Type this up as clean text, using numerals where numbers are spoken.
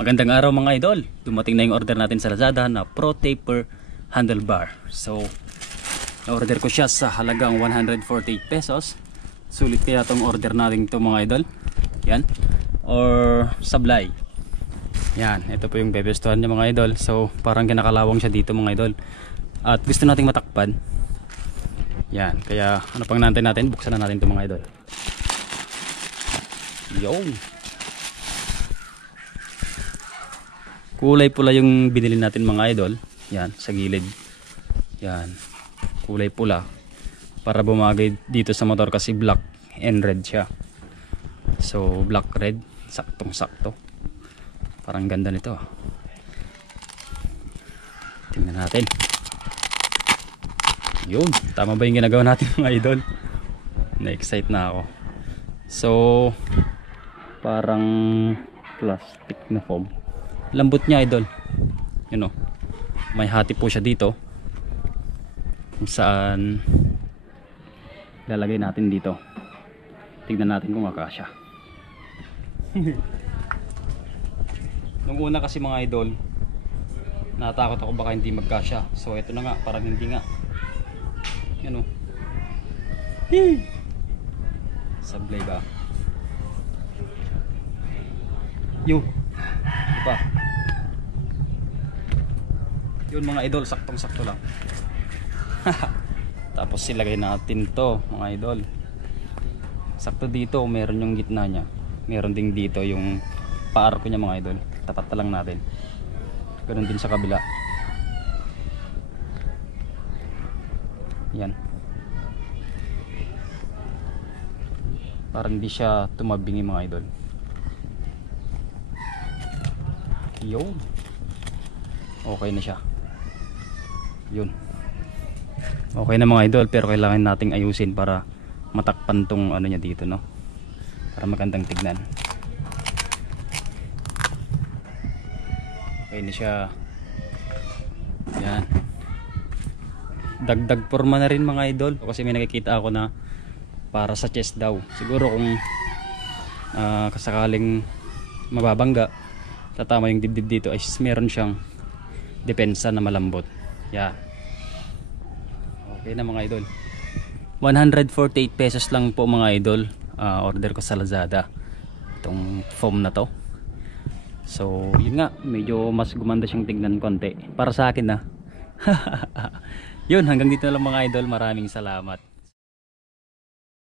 Magandang araw mga idol. Dumating na yung order natin sa Lazada na Pro Taper handlebar. So, na-order ko siya sa halagang 148 pesos. Sulit kaya tong order natin to mga idol. Yan. Or sablay. Yan. Ito po yung bebestuhan niya mga idol. So, parang kinakalawang siya dito mga idol. At gusto nating matakpan. Yan. Kaya ano pang natin natin? Buksan na natin to mga idol. Yo! Kulay pula yung binili natin mga idol. Yan, sa gilid. Yan. Kulay pula. Para bumagay dito sa motor kasi black and red siya. So, black red. Saktong sakto. Parang ganda nito. Tingnan natin. Yun. Tama ba yung ginagawa natin mga idol? Na-excite na ako. So, parang plastic na foam. Lambot niya idol. You know, may hati po siya dito kung saan lalagay natin dito. Tignan natin kung makasya. Nung una kasi mga idol, natakot ako baka hindi magkasya. So ito na nga, parang hindi nga. You know, sablay ba? Yo, diba? Yun mga idol, saktong sakto lang. Tapos silagay natin to mga idol. Sakto dito, meron yung gitna nya. Meron din dito yung pa-arco nya mga idol. Tapat lang natin. Ganoon din sa kabila. Yan. Parang hindi siya tumabingi mga idol. Yun. Okay na siya. Yun. Okay na mga idol, pero kailangan nating ayusin para matakpan tong ano niya dito, no? Para magandang tignan. Okay na siya. Yan. Dagdag forma na rin mga idol, kasi may nakikita ako na para sa chest daw. Siguro kung kasakaling mababangga, tatama yung dibdib dito ay meron siyang depensa na malambot. Yeah. Okay na mga idol. 148 pesos lang po mga idol. Order ko sa Lazada itong foam na to. So yun nga, medyo mas gumanda siyang tignan konti para sa akin na. Yun, hanggang dito na lang mga idol. Maraming salamat.